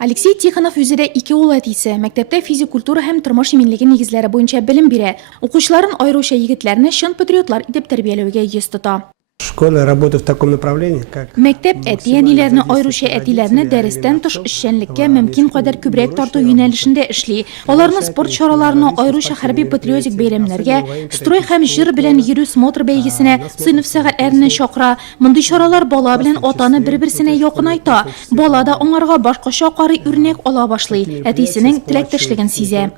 Алексей Тихонов üzere 2 ул әтисе, мәктәптә физик культура һәм тормыш иминлеге нигезләре буенча белем бирә. Укучыларын аеруча егетләрне чын патриотлар итеп тәрбияләүгә йөз тота. Школа работает в таком направлении, как Мәктәп әти-әниләрне аеруча әтиләрне дәрестән тыш эшчәнлеккә мөмкин кадәр күбрәк тарту юнәлешендә эшли. Аларны спорт чараларына, аеруча хәрби патриотик бәйрәмнәргә, строй һәм җыр белән йөрү смотр бәйгесенә, сыйныф сәгатьләренә чакыра. Мондый чаралар бала белән атаны бер-берсенә якынайта. Бала да аңарга башкача карый үрнәк ала башлый. Әтисенең теләктәшлеген сизә.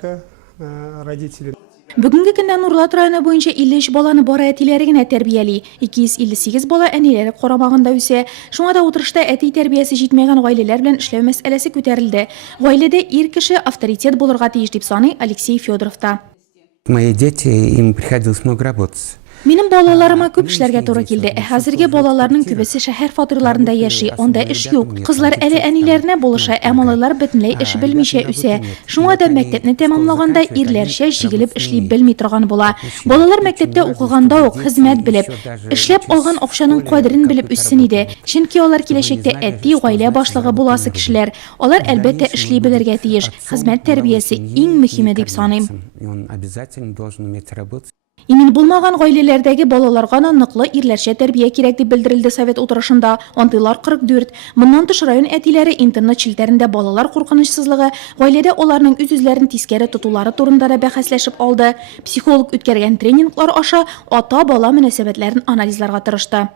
родители. Бүгінгі көндә Нурлат районы буенча 53 баланы бары әтиләре генә тәрбияли. 258 бала әниләре карамагында үсә. Шуңа да утырышта әти тәрбиясе җитмәгән гаиләләр белән эшләү мәсьәләсе күтәрелде. Гаиләдә ир кеше авторитет булырга тиеш дип саный Алексей Федоров та. Мои дети, им приходилось много работать. Минем балаларыма күп эшләргә туры килде. Хәзерге балаларның күбесе шәһәр фатирларында яши, анда эш юк. Кызлар әле әниләренә булыша, ә малайлар бөтенләй эш белмичә үсә. Шуңа да мәктәпне тәмамлаганда ирләрчә җигелеп эшли белми торган була. Балалар мәктәптә укыганда ук хезмәт белеп, эшләп алган акчаның кадерен белеп үссен иде. Чөнки алар киләчәктә әти, гаилә башлыгы буласы кешеләр. Алар әлбәттә эшли белергә тиеш. Хезмәт тәрбиясе иң мөһиме дип саныйм. Он обязательно должен уметь работать. Имин булмаган гаиләләрдәге балаларга ныклы ирләрчә тәрбия кирәк дип белдерелде совет утырышында. Антыйлар 44. Моннан тыш район әтиләре интернет челтәрендә балалар куркынычсызлыгы, гаиләдә аларның үз-үзләрен тискәре тотулары турында да бәхәсләшеп алды. Психолог үткәргән тренинглар аша ата-бала мөнәсәбәтләрен анализларга тырышты.